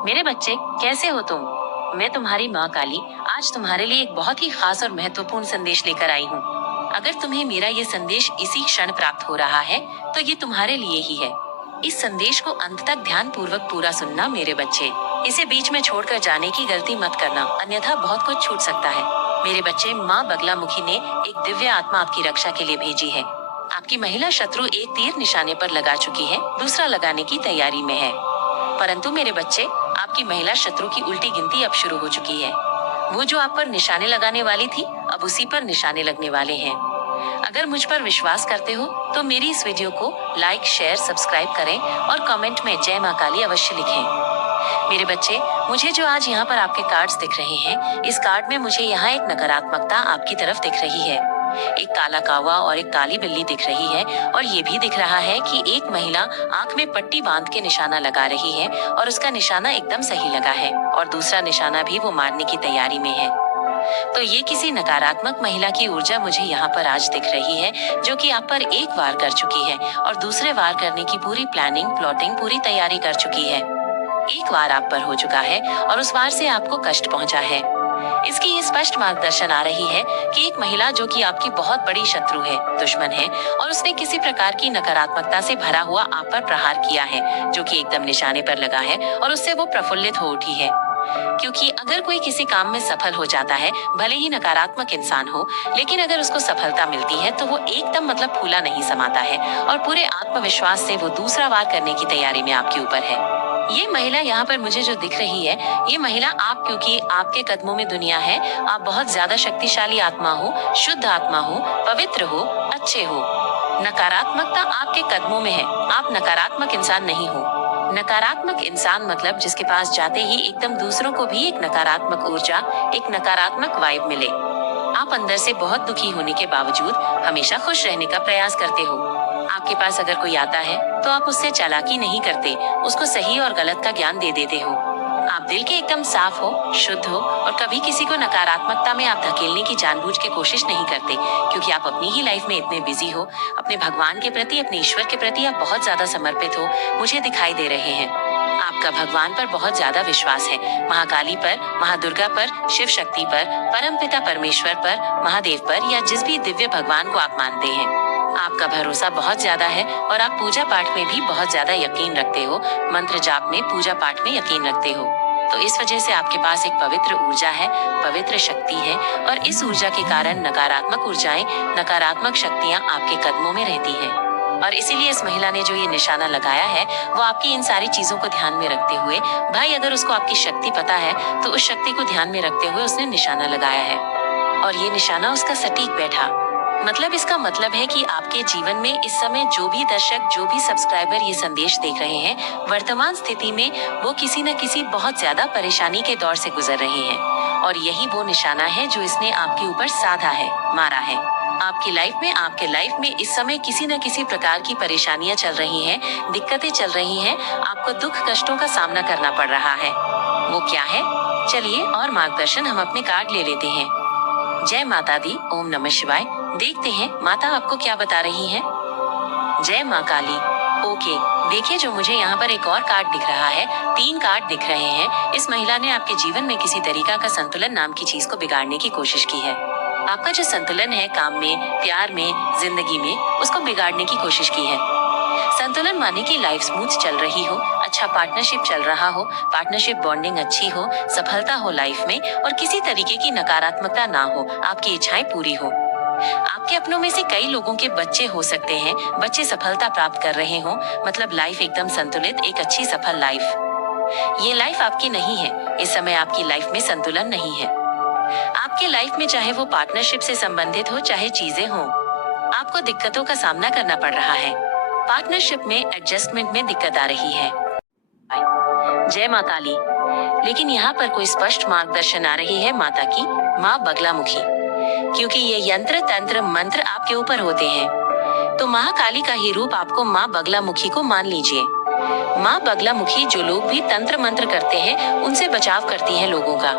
मेरे बच्चे, कैसे हो तुम? मैं तुम्हारी माँ काली आज तुम्हारे लिए एक बहुत ही खास और महत्वपूर्ण संदेश लेकर आई हूँ। अगर तुम्हें मेरा ये संदेश इसी क्षण प्राप्त हो रहा है तो ये तुम्हारे लिए ही है। इस संदेश को अंत तक ध्यान पूर्वक पूरा सुनना मेरे बच्चे। इसे बीच में छोड़कर जाने की गलती मत करना, अन्यथा बहुत कुछ छूट सकता है। मेरे बच्चे, माँ बगलामुखी ने एक दिव्य आत्मा आपकी रक्षा के लिए भेजी है। आपकी महिला शत्रु एक तीर निशाने पर लगा चुकी है, दूसरा लगाने की तैयारी में है। परंतु मेरे बच्चे, आपकी महिला शत्रु की उल्टी गिनती अब शुरू हो चुकी है। वो जो आप पर निशाने लगाने वाली थी, अब उसी पर निशाने लगने वाले हैं। अगर मुझ पर विश्वास करते हो तो मेरी इस वीडियो को लाइक, शेयर, सब्सक्राइब करें और कमेंट में जय माँ काली अवश्य लिखें। मेरे बच्चे, मुझे जो आज यहाँ पर आपके कार्ड्स दिख रहे हैं, इस कार्ड में मुझे यहाँ एक नकारात्मकता आपकी तरफ दिख रही है। एक काला कौवा और एक काली बिल्ली दिख रही है और ये भी दिख रहा है कि एक महिला आंख में पट्टी बांध के निशाना लगा रही है और उसका निशाना एकदम सही लगा है और दूसरा निशाना भी वो मारने की तैयारी में है। तो ये किसी नकारात्मक महिला की ऊर्जा मुझे यहाँ पर आज दिख रही है, जो कि आप पर एक वार कर चुकी है और दूसरे वार करने की पूरी प्लानिंग, प्लॉटिंग, पूरी तैयारी कर चुकी है। एक वार आप पर हो चुका है और उस वार से आपको कष्ट पहुंचा है। इसकी ये स्पष्ट मार्गदर्शन आ रही है कि एक महिला जो कि आपकी बहुत बड़ी शत्रु है, दुश्मन है, और उसने किसी प्रकार की नकारात्मकता से भरा हुआ आप पर प्रहार किया है, जो कि एकदम निशाने पर लगा है और उससे वो प्रफुल्लित हो उठी है। क्योंकि अगर कोई किसी काम में सफल हो जाता है, भले ही नकारात्मक इंसान हो, लेकिन अगर उसको सफलता मिलती है तो वो एकदम मतलब फूला नहीं समाता है और पूरे आत्मविश्वास से वो दूसरा वार करने की तैयारी में आपके ऊपर है। ये महिला यहाँ पर मुझे जो दिख रही है, ये महिला आप, क्योंकि आपके कदमों में दुनिया है, आप बहुत ज्यादा शक्तिशाली आत्मा हो, शुद्ध आत्मा हो, पवित्र हो, अच्छे हो। नकारात्मकता आपके कदमों में है, आप नकारात्मक इंसान नहीं हो। नकारात्मक इंसान मतलब जिसके पास जाते ही एकदम दूसरों को भी एक नकारात्मक ऊर्जा, एक नकारात्मक वाइब मिले। आप अंदर से बहुत दुखी होने के बावजूद हमेशा खुश रहने का प्रयास करते हो। आपके पास अगर कोई आता है तो आप उससे चालाकी नहीं करते, उसको सही और गलत का ज्ञान दे देते हो। आप दिल के एकदम साफ हो, शुद्ध हो और कभी किसी को नकारात्मकता में आप धकेलने की जानबूझ के कोशिश नहीं करते, क्योंकि आप अपनी ही लाइफ में इतने बिजी हो। अपने भगवान के प्रति, अपने ईश्वर के प्रति आप बहुत ज्यादा समर्पित हो, मुझे दिखाई दे रहे हैं। आपका भगवान पर बहुत ज्यादा विश्वास है, महाकाली पर, महादुर्गा पर, शिव शक्ति पर, परमपिता परमेश्वर पर, महादेव पर, या जिस भी दिव्य भगवान को आप मानते हैं। आपका भरोसा बहुत ज्यादा है और आप पूजा पाठ में भी बहुत ज्यादा यकीन रखते हो, मंत्र जाप में, पूजा पाठ में यकीन रखते हो। तो इस वजह से आपके पास एक पवित्र ऊर्जा है, पवित्र शक्ति है और इस ऊर्जा के कारण नकारात्मक ऊर्जाएं, नकारात्मक शक्तियां आपके कदमों में रहती हैं। और इसीलिए इस महिला ने जो ये निशाना लगाया है, वो आपकी इन सारी चीजों को ध्यान में रखते हुए, भाई अगर उसको आपकी शक्ति पता है तो उस शक्ति को ध्यान में रखते हुए उसने निशाना लगाया है और ये निशाना उसका सटीक बैठा। मतलब इसका मतलब है कि आपके जीवन में इस समय जो भी दर्शक, जो भी सब्सक्राइबर ये संदेश देख रहे हैं, वर्तमान स्थिति में वो किसी न किसी बहुत ज्यादा परेशानी के दौर से गुजर रहे हैं और यही वो निशाना है जो इसने आपके ऊपर साधा है, मारा है। आपकी आपके लाइफ में इस समय किसी न किसी प्रकार की परेशानियां चल रही हैं, दिक्कतें चल रही हैं, आपको दुख कष्टों का सामना करना पड़ रहा है। वो क्या है? चलिए और मार्गदर्शन हम अपने कार्ड ले लेते हैं। जय माता दी, ओम नमः शिवाय। देखते हैं माता आपको क्या बता रही हैं। जय माँ काली। ओके, देखिए जो मुझे यहाँ पर एक और कार्ड दिख रहा है, 3 कार्ड दिख रहे हैं। इस महिला ने आपके जीवन में किसी तरीका का संतुलन नाम की चीज को बिगाड़ने की कोशिश की है। आपका जो संतुलन है काम में, प्यार में, जिंदगी में, उसको बिगाड़ने की कोशिश की है। संतुलन माने कि लाइफ स्मूथ चल रही हो, अच्छा पार्टनरशिप चल रहा हो, पार्टनरशिप बॉन्डिंग अच्छी हो, सफलता हो लाइफ में और किसी तरीके की नकारात्मकता ना हो, आपकी इच्छाएं पूरी हो। आपके अपनों में से कई लोगों के बच्चे हो सकते हैं, बच्चे सफलता प्राप्त कर रहे हो, मतलब लाइफ एकदम संतुलित, एक अच्छी सफल लाइफ। ये लाइफ आपकी नहीं है, इस समय आपकी लाइफ में संतुलन नहीं है। आपके लाइफ में चाहे वो पार्टनरशिप से संबंधित हो, चाहे चीजें हो, आपको दिक्कतों का सामना करना पड़ रहा है। पार्टनरशिप में एडजस्टमेंट में दिक्कत आ रही है। जय माँ काली। लेकिन यहाँ पर कोई स्पष्ट मार्गदर्शन आ रही है माता की, माँ बगलामुखी, क्योंकि ये यंत्र, तंत्र, मंत्र आपके ऊपर होते हैं। तो महाकाली का ही रूप आपको माँ बगलामुखी को मान लीजिए। माँ बगलामुखी जो लोग भी तंत्र मंत्र करते हैं, उनसे बचाव करती हैं लोगों का।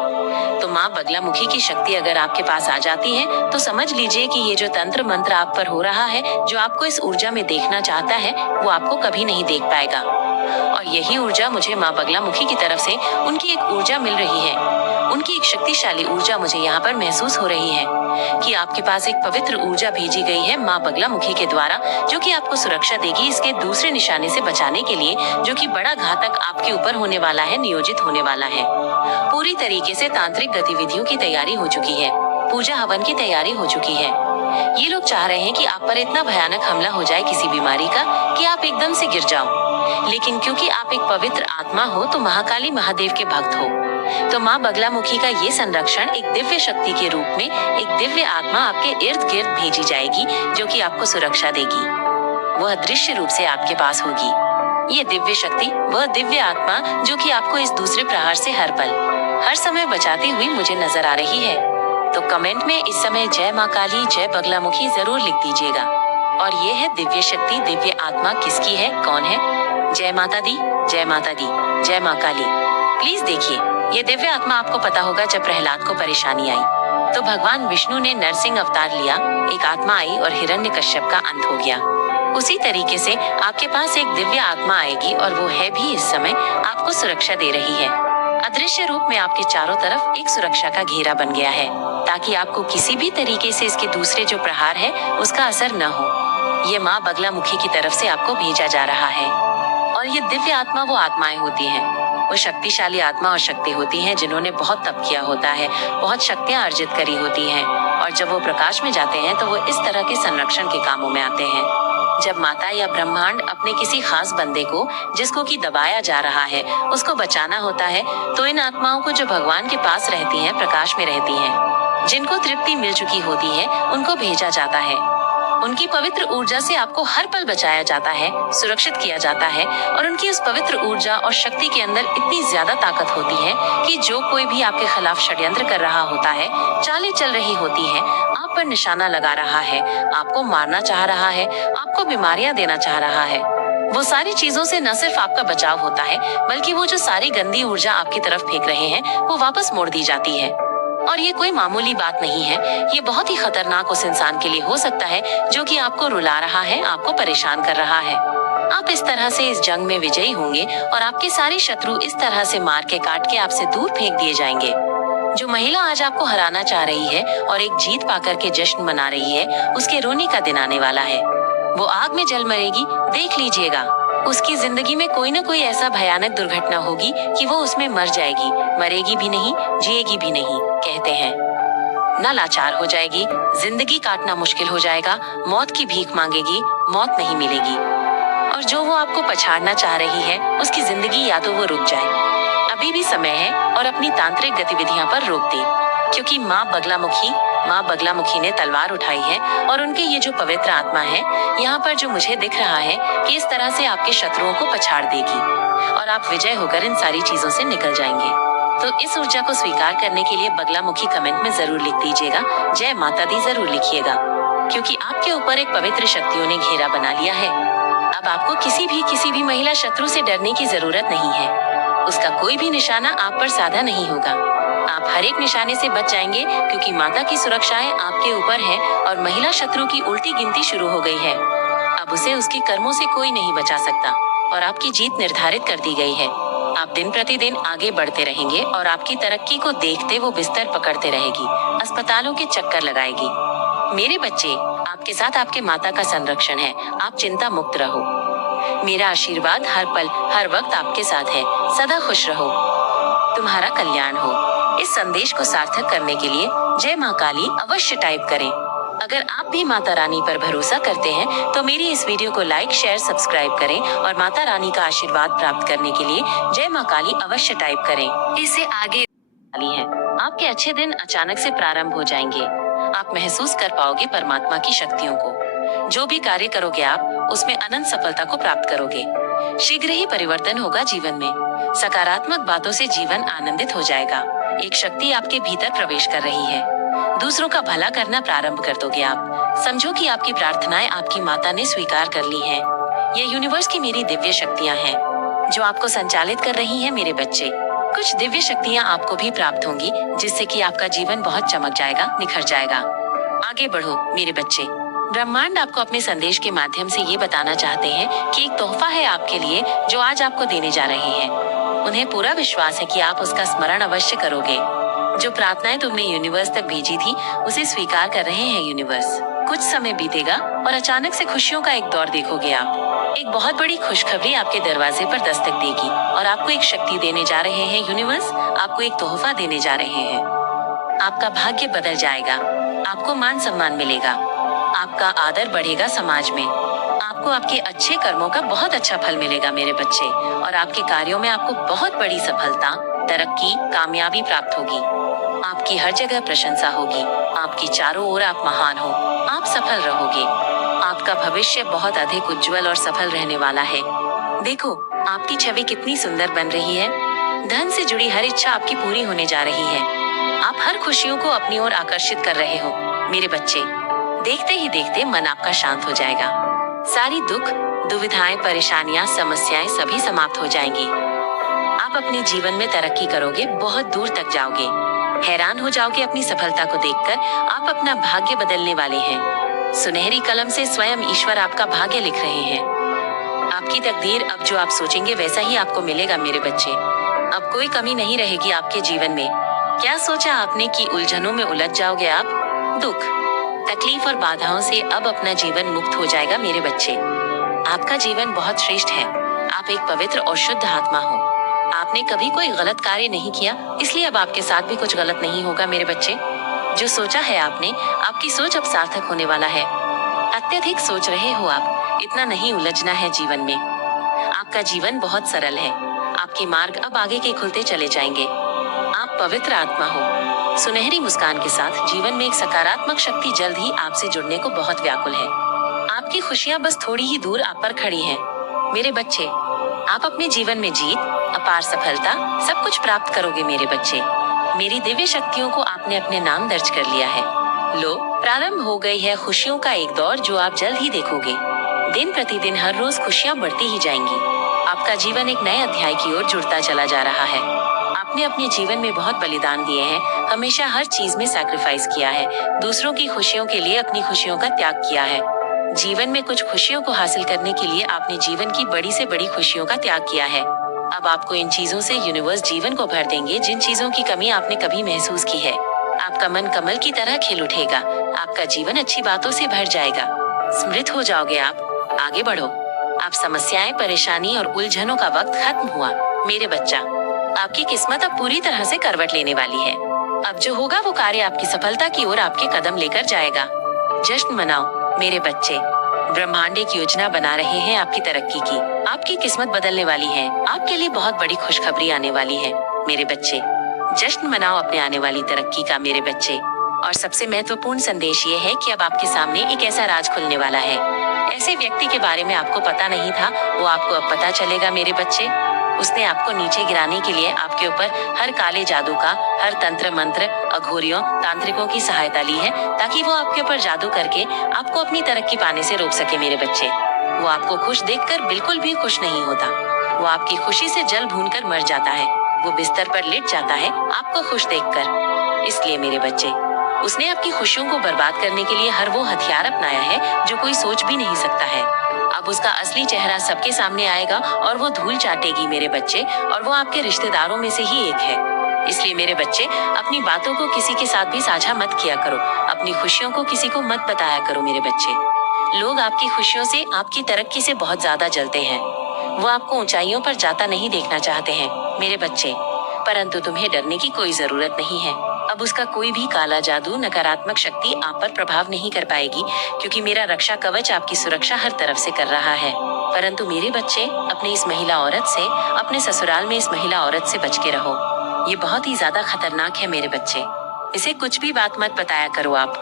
तो माँ बगलामुखी की शक्ति अगर आपके पास आ जाती है तो समझ लीजिए कि ये जो तंत्र मंत्र आप पर हो रहा है, जो आपको इस ऊर्जा में देखना चाहता है, वो आपको कभी नहीं देख पाएगा। और यही ऊर्जा मुझे माँ बगलामुखी की तरफ से उनकी एक ऊर्जा मिल रही है। उनकी एक शक्तिशाली ऊर्जा मुझे यहाँ पर महसूस हो रही है कि आपके पास एक पवित्र ऊर्जा भेजी गई है माँ बगलामुखी के द्वारा, जो कि आपको सुरक्षा देगी इसके दूसरे निशाने से बचाने के लिए, जो कि बड़ा घातक आपके ऊपर होने वाला है, नियोजित होने वाला है। पूरी तरीके से तांत्रिक गतिविधियों की तैयारी हो चुकी है, पूजा हवन की तैयारी हो चुकी है। ये लोग चाह रहे हैं कि आप पर इतना भयानक हमला हो जाए किसी बीमारी का कि आप एकदम से गिर जाओ। लेकिन क्योंकि आप एक पवित्र आत्मा हो, तो महाकाली महादेव के भक्त हो, तो माँ बगलामुखी का ये संरक्षण एक दिव्य शक्ति के रूप में एक दिव्य आत्मा आपके इर्द गिर्द भेजी जाएगी, जो कि आपको सुरक्षा देगी। वह दृश्य रूप से आपके पास होगी। ये दिव्य शक्ति, वह दिव्य आत्मा जो कि आपको इस दूसरे प्रहार से हर पल, हर समय बचाती हुई मुझे नजर आ रही है। तो कमेंट में इस समय जय माँ काली, जय बगलामुखी जरूर लिख दीजिएगा। और ये है दिव्य शक्ति, दिव्य आत्मा किसकी है, कौन है? जय माता दी, जय माता दी, जय माँ काली। प्लीज देखिए, ये दिव्य आत्मा आपको पता होगा जब प्रहलाद को परेशानी आई तो भगवान विष्णु ने नरसिंह अवतार लिया, एक आत्मा आई और हिरण्यकश्यप का अंत हो गया। उसी तरीके से आपके पास एक दिव्य आत्मा आएगी और वो है भी इस समय आपको सुरक्षा दे रही है। अदृश्य रूप में आपके चारों तरफ एक सुरक्षा का घेरा बन गया है, ताकि आपको किसी भी तरीके से इसके दूसरे जो प्रहार है उसका असर न हो। ये माँ बगलामुखी की तरफ से आपको भेजा जा रहा है। और ये दिव्य आत्मा वो आत्माएं होती हैं, वो शक्तिशाली आत्मा और शक्ति होती हैं जिन्होंने बहुत तप किया होता है, बहुत शक्तियां अर्जित करी होती हैं, और जब वो प्रकाश में जाते हैं तो वो इस तरह के संरक्षण के कामों में आते हैं। जब माता या ब्रह्मांड अपने किसी खास बंदे को, जिसको कि दबाया जा रहा है, उसको बचाना होता है, तो इन आत्माओं को जो भगवान के पास रहती हैं, प्रकाश में रहती हैं, जिनको तृप्ति मिल चुकी होती है, उनको भेजा जाता है। उनकी पवित्र ऊर्जा से आपको हर पल बचाया जाता है, सुरक्षित किया जाता है, और उनकी उस पवित्र ऊर्जा और शक्ति के अंदर इतनी ज्यादा ताकत होती है कि जो कोई भी आपके खिलाफ षड्यंत्र कर रहा होता है, चालें चल रही होती है, आप पर निशाना लगा रहा है, आपको मारना चाह रहा है, आपको बीमारियां देना चाह रहा है, वो सारी चीजों से न सिर्फ आपका बचाव होता है, बल्कि वो जो सारी गंदी ऊर्जा आपकी तरफ फेंक रहे हैं वो वापस मोड़ दी जाती है। और ये कोई मामूली बात नहीं है, ये बहुत ही खतरनाक उस इंसान के लिए हो सकता है जो कि आपको रुला रहा है, आपको परेशान कर रहा है। आप इस तरह से इस जंग में विजयी होंगे और आपके सारे शत्रु इस तरह से मार के काट के आपसे दूर फेंक दिए जाएंगे। जो महिला आज आपको हराना चाह रही है और एक जीत पाकर के जश्न मना रही है, उसके रोने का दिन आने वाला है। वो आग में जल मरेगी, देख लीजिएगा। उसकी जिंदगी में कोई न कोई ऐसा भयानक दुर्घटना होगी कि वो उसमें मर जाएगी, मरेगी भी नहीं, जिएगी भी नहीं। कहते हैं ना, लाचार हो जाएगी, जिंदगी काटना मुश्किल हो जाएगा, मौत की भीख मांगेगी, मौत नहीं मिलेगी। और जो वो आपको पछाड़ना चाह रही है, उसकी जिंदगी या तो वो रुक जाए, अभी भी समय है, और अपनी तांत्रिक गतिविधियां पर रोक दे, क्योंकि माँ बगलामुखी ने तलवार उठाई है और उनके ये जो पवित्र आत्मा है, यहाँ पर जो मुझे दिख रहा है कि इस तरह से आपके शत्रुओं को पछाड़ देगी और आप विजय होकर इन सारी चीजों से निकल जाएंगे। तो इस ऊर्जा को स्वीकार करने के लिए बगलामुखी कमेंट में जरूर लिख दीजिएगा, जय माता दी जरूर लिखिएगा, क्योंकि आपके ऊपर एक पवित्र शक्तियों ने घेरा बना लिया है। अब आपको किसी भी महिला शत्रु से डरने की जरूरत नहीं है, उसका कोई भी निशाना आप पर साधा नहीं होगा। आप हर एक निशाने से बच जाएंगे, क्योंकि माता की सुरक्षाएं आपके ऊपर है और महिला शत्रु की उल्टी गिनती शुरू हो गई है। अब उसे उसके कर्मों से कोई नहीं बचा सकता और आपकी जीत निर्धारित कर दी गई है। आप दिन प्रतिदिन आगे बढ़ते रहेंगे और आपकी तरक्की को देखते वो बिस्तर पकड़ते रहेगी, अस्पतालों के चक्कर लगाएगी। मेरे बच्चे, आपके साथ आपके माता का संरक्षण है, आप चिंता मुक्त रहो। मेरा आशीर्वाद हर पल हर वक्त आपके साथ है। सदा खुश रहो, तुम्हारा कल्याण हो। इस संदेश को सार्थक करने के लिए जय माँ काली अवश्य टाइप करें। अगर आप भी माता रानी पर भरोसा करते हैं तो मेरी इस वीडियो को लाइक, शेयर, सब्सक्राइब करें और माता रानी का आशीर्वाद प्राप्त करने के लिए जय माँ काली अवश्य टाइप करें। इससे आगे काली है, आपके अच्छे दिन अचानक से प्रारंभ हो जाएंगे। आप महसूस कर पाओगे परमात्मा की शक्तियों को। जो भी कार्य करोगे आप उसमें अनंत सफलता को प्राप्त करोगे। शीघ्र ही परिवर्तन होगा जीवन में। सकारात्मक बातों से जीवन आनंदित हो जाएगा। एक शक्ति आपके भीतर प्रवेश कर रही है। दूसरों का भला करना प्रारंभ कर दोगे आप। समझो कि आपकी प्रार्थनाएं आपकी माता ने स्वीकार कर ली हैं। ये यूनिवर्स की मेरी दिव्य शक्तियां हैं जो आपको संचालित कर रही हैं मेरे बच्चे। कुछ दिव्य शक्तियां आपको भी प्राप्त होंगी, जिससे कि आपका जीवन बहुत चमक जाएगा, निखर जाएगा। आगे बढ़ो मेरे बच्चे। ब्रह्मांड आपको अपने संदेश के माध्यम से ये बताना चाहते हैं कि एक तोहफा है आपके लिए जो आज आपको देने जा रहे हैं। उन्हें पूरा विश्वास है कि आप उसका स्मरण अवश्य करोगे। जो प्रार्थनाएं तुमने यूनिवर्स तक भेजी थी उसे स्वीकार कर रहे हैं यूनिवर्स। कुछ समय बीतेगा और अचानक से खुशियों का एक दौर देखोगे आप। एक बहुत बड़ी खुशखबरी आपके दरवाजे पर दस्तक देगी और आपको एक शक्ति देने जा रहे हैं यूनिवर्स। आपको एक तोहफा देने जा रहे हैं। आपका भाग्य बदल जाएगा। आपको मान सम्मान मिलेगा। आपका आदर बढ़ेगा समाज में। आपको आपके अच्छे कर्मों का बहुत अच्छा फल मिलेगा मेरे बच्चे, और आपके कार्यों में आपको बहुत बड़ी सफलता, तरक्की, कामयाबी प्राप्त होगी। आपकी हर जगह प्रशंसा होगी। आपकी चारों ओर आप महान हो। आप सफल रहोगे। आपका भविष्य बहुत अधिक उज्जवल और सफल रहने वाला है। देखो, आपकी छवि कितनी सुंदर बन रही है। धन से जुड़ी हर इच्छा आपकी पूरी होने जा रही है। आप हर खुशियों को अपनी ओर आकर्षित कर रहे हो मेरे बच्चे। देखते ही देखते मन आपका शांत हो जाएगा। सारी दुख, दुविधाएं, परेशानियां, समस्याएं सभी समाप्त हो जाएंगी। आप अपने जीवन में तरक्की करोगे, बहुत दूर तक जाओगे। हैरान हो जाओगे अपनी सफलता को देखकर। आप अपना भाग्य बदलने वाले हैं। सुनहरी कलम से स्वयं ईश्वर आपका भाग्य लिख रहे हैं। आपकी तकदीर, अब जो आप सोचेंगे वैसा ही आपको मिलेगा मेरे बच्चे। अब कोई कमी नहीं रहेगी आपके जीवन में। क्या सोचा आपने कि उलझनों में उलझ जाओगे आप? दुख, तकलीफ और बाधाओं से अब अपना जीवन मुक्त हो जाएगा मेरे बच्चे। आपका जीवन बहुत श्रेष्ठ है। आप एक पवित्र और शुद्ध आत्मा हो। आपने कभी कोई गलत कार्य नहीं किया, इसलिए अब आपके साथ भी कुछ गलत नहीं होगा मेरे बच्चे। जो सोचा है आपने, आपकी सोच अब सार्थक होने वाला है। अत्यधिक सोच रहे हो आप, इतना नहीं उलझना है जीवन में। आपका जीवन बहुत सरल है। आपके मार्ग अब आगे के खुलते चले जाएंगे। आप पवित्र आत्मा हो। सुनहरी मुस्कान के साथ जीवन में एक सकारात्मक शक्ति जल्द ही आपसे जुड़ने को बहुत व्याकुल है। आपकी खुशियां बस थोड़ी ही दूर आप पर खड़ी हैं मेरे बच्चे। आप अपने जीवन में जीत, अपार सफलता, सब कुछ प्राप्त करोगे मेरे बच्चे। मेरी दिव्य शक्तियों को आपने अपने नाम दर्ज कर लिया है। लो, प्रारंभ हो गई है खुशियों का एक दौर जो आप जल्द ही देखोगे। दिन प्रतिदिन हर रोज खुशियां बढ़ती ही जाएंगी। आपका जीवन एक नए अध्याय की ओर जुड़ता चला जा रहा है। आपने अपने जीवन में बहुत बलिदान दिए हैं, हमेशा हर चीज में सैक्रिफाइस किया है। दूसरों की खुशियों के लिए अपनी खुशियों का त्याग किया है। जीवन में कुछ खुशियों को हासिल करने के लिए आपने जीवन की बड़ी से बड़ी खुशियों का त्याग किया है। अब आपको इन चीजों से यूनिवर्स जीवन को भर देंगे जिन चीजों की कमी आपने कभी महसूस की है। आपका मन कमल की तरह खिल उठेगा। आपका जीवन अच्छी बातों से भर जाएगा। समृद्ध हो जाओगे आप। आगे बढ़ो। आप समस्याएं, परेशानी और उलझनों का वक्त खत्म हुआ मेरे बच्चा। आपकी किस्मत अब पूरी तरह से करवट लेने वाली है। अब जो होगा वो कार्य आपकी सफलता की ओर आपके कदम लेकर जाएगा। जश्न मनाओ मेरे बच्चे। ब्रह्मांड एक योजना बना रहे हैं आपकी तरक्की की। आपकी किस्मत बदलने वाली है। आपके लिए बहुत बड़ी खुशखबरी आने वाली है मेरे बच्चे। जश्न मनाओ अपने आने वाली तरक्की का मेरे बच्चे। और सबसे महत्वपूर्ण संदेश ये है कि अब आपके सामने एक ऐसा राज खुलने वाला है। ऐसे व्यक्ति के बारे में आपको पता नहीं था, वो आपको अब पता चलेगा मेरे बच्चे। उसने आपको नीचे गिराने के लिए आपके ऊपर हर काले जादू का, हर तंत्र मंत्र, अघोरियों, तांत्रिकों की सहायता ली है ताकि वो आपके ऊपर जादू करके आपको अपनी तरक्की पाने से रोक सके मेरे बच्चे। वो आपको खुश देखकर बिल्कुल भी खुश नहीं होता। वो आपकी खुशी से जल भूनकर मर जाता है। वो बिस्तर पर लेट जाता है आपको खुश देखकर। इसलिए मेरे बच्चे, उसने आपकी खुशियों को बर्बाद करने के लिए हर वो हथियार अपनाया है जो कोई सोच भी नहीं सकता है। अब उसका असली चेहरा सबके सामने आएगा और वो धूल चाटेगी मेरे बच्चे, और वो आपके रिश्तेदारों में से ही एक है। इसलिए मेरे बच्चे, अपनी बातों को किसी के साथ भी साझा मत किया करो। अपनी खुशियों को किसी को मत बताया करो मेरे बच्चे। लोग आपकी खुशियों से, आपकी तरक्की से बहुत ज्यादा जलते हैं। वो आपको ऊंचाइयों पर जाता नहीं देखना चाहते हैं मेरे बच्चे। परंतु तुम्हें डरने की कोई जरूरत नहीं है। अब उसका कोई भी काला जादू, नकारात्मक शक्ति आप पर प्रभाव नहीं कर पाएगी, क्योंकि मेरा रक्षा कवच आपकी सुरक्षा हर तरफ से कर रहा है। परंतु मेरे बच्चे, अपने इस महिला औरत से, अपने ससुराल में इस महिला औरत से बच के रहो। ये बहुत ही ज्यादा खतरनाक है मेरे बच्चे। इसे कुछ भी बात मत बताया करो आप।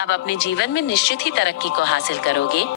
अब अपने जीवन में निश्चित ही तरक्की को हासिल करोगे।